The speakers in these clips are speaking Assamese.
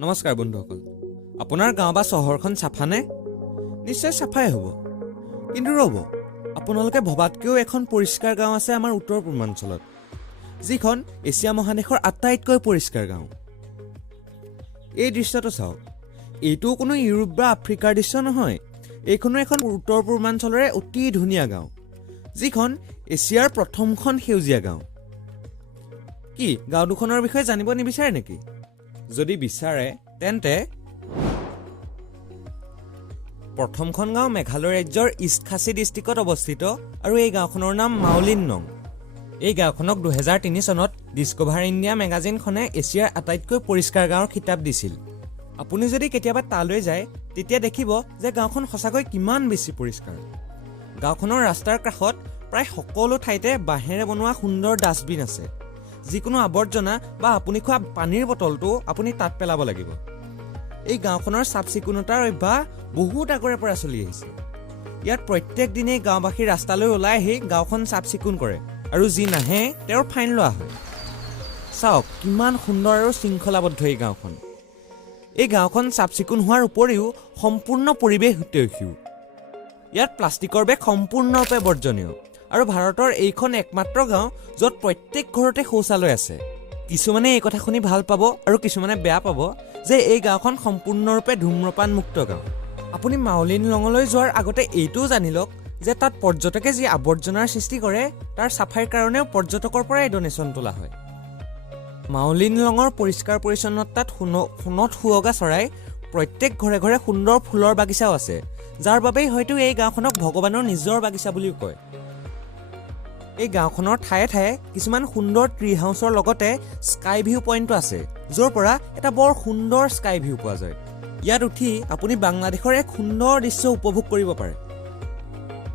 নমস্কাৰ বন্ধুসকল, আপোনাৰ গাঁও বা চহৰখন চাফানে? নিশ্চয় চাফাই হ'ব। কিন্তু ৰ'ব, আপোনালোকে ভবাতকৈও এখন পৰিষ্কাৰ গাঁও আছে আমাৰ উত্তৰ পূৰ্বাঞ্চলত, যিখন এছিয়া মহাদেশৰ আটাইতকৈ পৰিষ্কাৰ গাঁও। এই দৃশ্যটো চাওক, এইটোও কোনো ইউৰোপ বা আফ্ৰিকাৰ দৃশ্য নহয়। এইখনো এখন উত্তৰ পূৰ্বাঞ্চলৰে অতি ধুনীয়া গাঁও, যিখন এছিয়াৰ প্ৰথমখন সেউজীয়া গাঁও। কি গাঁও দুখনৰ বিষয়ে জানিব নিবিচাৰে নেকি? যদি বিচাৰে তেন্তে প্ৰথমখন গাঁও মেঘালয় ৰাজ্যৰ ইষ্ট খাছী ডিষ্ট্ৰিক্টত অৱস্থিত আৰু এই গাঁওখনৰ নাম মাওলিননং। এই গাঁওখনক 2003 চনত ডিস্কভাৰ ইণ্ডিয়া মেগাজিনখনে এছিয়াৰ আটাইতকৈ পৰিষ্কাৰ গাঁৱৰ খিতাপ দিছিল। আপুনি যদি কেতিয়াবা তালৈ যায় তেতিয়া দেখিব যে গাঁওখন সঁচাকৈ কিমান বেছি পৰিষ্কাৰ। গাঁওখনৰ ৰাস্তাৰ কাষত প্ৰায় সকলো ঠাইতে বাঁহেৰে বনোৱা সুন্দৰ ডাষ্টবিন আছে। যিকোনো আৱৰ্জনা বা আপুনি খোৱা পানীৰ বটলটো আপুনি তাত পেলাব লাগিব। এই গাঁওখনৰ চাফ চিকুণতাৰ অভ্যাস বহুত আগৰে পৰা চলি আহিছে। ইয়াত প্ৰত্যেক দিনেই গাঁওবাসী ৰাস্তালৈ ওলাই আহি গাঁওখন চাফ চিকুণ কৰে আৰু যি নাহে তেওঁৰ ফাইন লোৱা হয়। চাওক কিমান সুন্দৰ আৰু শৃংখলাবদ্ধ এই গাঁওখন। এই গাঁওখন চাফ চিকুণ হোৱাৰ উপৰিও সম্পূৰ্ণ পৰিৱেশ হিতৈষীও। ইয়াত প্লাষ্টিকৰ বেগ সম্পূৰ্ণৰূপে বৰ্জনীয় আৰু ভাৰতৰ এইখন একমাত্ৰ গাঁও য'ত প্ৰত্যেক ঘৰতে শৌচালয় আছে। কিছুমানে এই কথা শুনি ভাল পাব আৰু কিছুমানে বেয়া পাব যে এই গাঁওখন সম্পূৰ্ণৰূপে ধূম্ৰপান মুক্ত গাঁও। আপুনি মাওলিননঙলৈ যোৱাৰ আগতে এইটোও জানি লওক যে তাত পৰ্যটকে যি আৱৰ্জনাৰ সৃষ্টি কৰে তাৰ চাফাইৰ কাৰণেও পৰ্যটকৰ পৰাই ডনেশ্যন তোলা হয়। মাওলিননঙৰ পৰিষ্কাৰ পৰিচ্ছন্নতাত সোণত সুৱগা চৰাই প্ৰত্যেক ঘৰে ঘৰে সুন্দৰ ফুলৰ বাগিচাও আছে, যাৰ বাবেই হয়তো এই গাঁওখনক ভগৱানৰ নিজৰ বাগিচা বুলিও কয়। এই গাঁওখনৰ ঠায়ে ঠায়ে কিছুমান সুন্দৰ ট্ৰি হাউচৰ লগতে স্কাই ভিউ পইণ্টো আছে, য'ৰ পৰা এটা বৰ সুন্দৰ স্কাই ভিউ পোৱা যায়। ইয়াত উঠি আপুনি বাংলাদেশৰ এক সুন্দৰ দৃশ্য উপভোগ কৰিব পাৰে।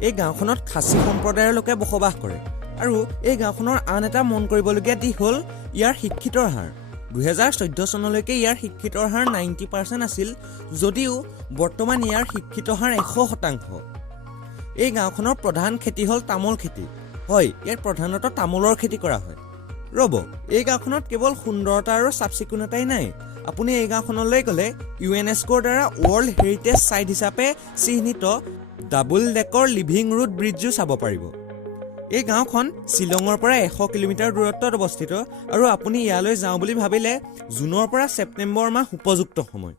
এই গাঁওখনত খাচী সম্প্ৰদায়ৰ লোকে বসবাস কৰে আৰু এই গাঁওখনৰ আন এটা মন কৰিবলগীয়া দিশ হ'ল ইয়াৰ শিক্ষিতৰ হাৰ। 2014 চনলৈকে ইয়াৰ শিক্ষিতৰ হাৰ 90% আছিল, যদিও বৰ্তমান ইয়াৰ শিক্ষিত হাৰ 100%। এই গাঁওখনৰ প্ৰধান খেতি হ'ল তামোল খেতি। হয়, ইয়াত প্ৰধানত তামোলৰ খেতি কৰা হয়। ৰ'ব, এই গাঁওখনত কেৱল সুন্দৰতা আৰু চাফ চিকুণতাই নাই। আপুনি এই গাঁওখনলৈ গ'লে ইউনেস্কোৰ দ্বাৰা ৱৰ্ল্ড হেৰিটেজ ছাইট হিচাপে চিহ্নিত ডাবল ডেকৰ লিভিং ৰুট ব্ৰিজো চাব পাৰিব। এই গাঁওখন শ্বিলঙৰ পৰা 100 কিলোমিটাৰ দূৰত্বত অৱস্থিত আৰু আপুনি ইয়ালৈ যাওঁ বুলি ভাবিলে জুনৰ পৰা ছেপ্টেম্বৰ মাহ উপযুক্ত সময়।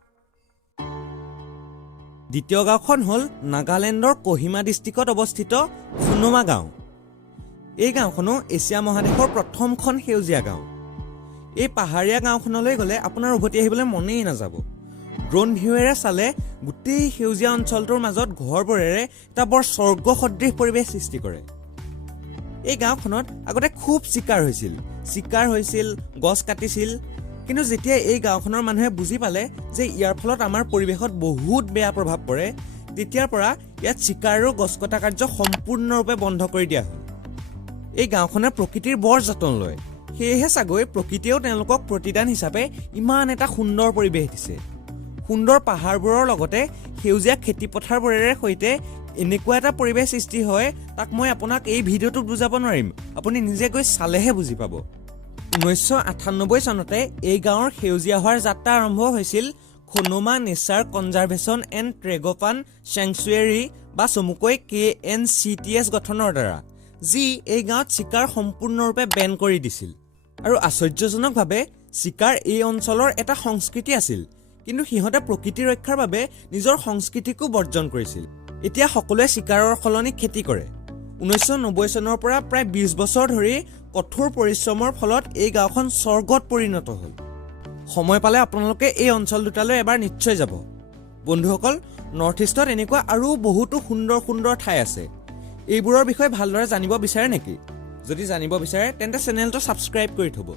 দ্বিতীয় গাঁওখন হ'ল নাগালেণ্ডৰ কহিমা ডিষ্ট্ৰিক্টত অৱস্থিত খোনোমা গাঁও। এই গাঁওখনো এছিয়া মহাদেশৰ প্ৰথমখন সেউজীয়া গাঁও। এই পাহাৰীয়া গাঁওখনলৈ গ'লে আপোনাৰ উভতি আহিবলৈ মনেই নাযাব। ড্ৰোন ভিউৱেৰে চালে গোটেই সেউজীয়া অঞ্চলটোৰ মাজত ঘৰবোৰেৰে এটা বৰ স্বৰ্গ সদৃশ পৰিৱেশ সৃষ্টি কৰে। এই গাঁওখনত আগতে খুব চিকাৰ হৈছিল, গছ কাটিছিল, কিন্তু যেতিয়া এই গাঁওখনৰ মানুহে বুজি পালে যে ইয়াৰ ফলত আমাৰ পৰিৱেশত বহুত বেয়া প্ৰভাৱ পৰে, তেতিয়াৰ পৰা ইয়াত চিকাৰ আৰু গছ কটা কাৰ্য সম্পূৰ্ণৰূপে বন্ধ কৰি দিয়া হ'ল। এই গাঁওখনে প্ৰকৃতিৰ বৰ যতন লয়, সেয়েহে চাগৈ প্ৰকৃতিয়েও তেওঁলোকক প্ৰতিদান হিচাপে ইমান এটা সুন্দৰ পৰিৱেশ দিছে। সুন্দৰ পাহাৰবোৰৰ লগতে সেউজীয়া খেতি পথাৰবোৰেৰে সৈতে এনেকুৱা এটা পৰিৱেশ সৃষ্টি হয়, তাক মই আপোনাক এই ভিডিঅ'টোত বুজাব নোৱাৰিম। আপুনি নিজে গৈ চালেহে বুজি পাব। 1998 চনতে এই গাঁৱৰ সেউজীয়া হোৱাৰ যাত্ৰা আৰম্ভ হৈছিল Khonoma nature conservation and tragopan sanctuary বা চমুকৈ KNCTS গঠনৰ দ্বাৰা, যি এই গাঁৱত চিকাৰ সম্পূৰ্ণৰূপে বেন কৰি দিছিল। আৰু আশ্চৰ্যজনকভাৱে চিকাৰ এই অঞ্চলৰ এটা সংস্কৃতি আছিল, কিন্তু সিহঁতে প্ৰকৃতি ৰক্ষাৰ বাবে নিজৰ সংস্কৃতিকো বৰ্জন কৰিছিল। এতিয়া সকলোৱে চিকাৰৰ সলনি খেতি কৰে। 1990 চনৰ পৰা প্ৰায় 20 বছৰ ধৰি কঠোৰ পৰিশ্ৰমৰ ফলত এই গাঁওখন স্বৰ্গত পৰিণত হ'ল। সময় পালে আপোনালোকে এই অঞ্চল দুটালৈ এবাৰ নিশ্চয় যাব। বন্ধুসকল, নৰ্থ ইষ্টত এনেকুৱা আৰু বহুতো সুন্দৰ সুন্দৰ ঠাই আছে। এইবোৰৰ বিষয়ে ভালদৰে জানিব বিচাৰে নেকি? যদি জানিব বিচাৰে তেন্তে চেনেলটো ছাবস্ক্ৰাইব কৰি থ'ব।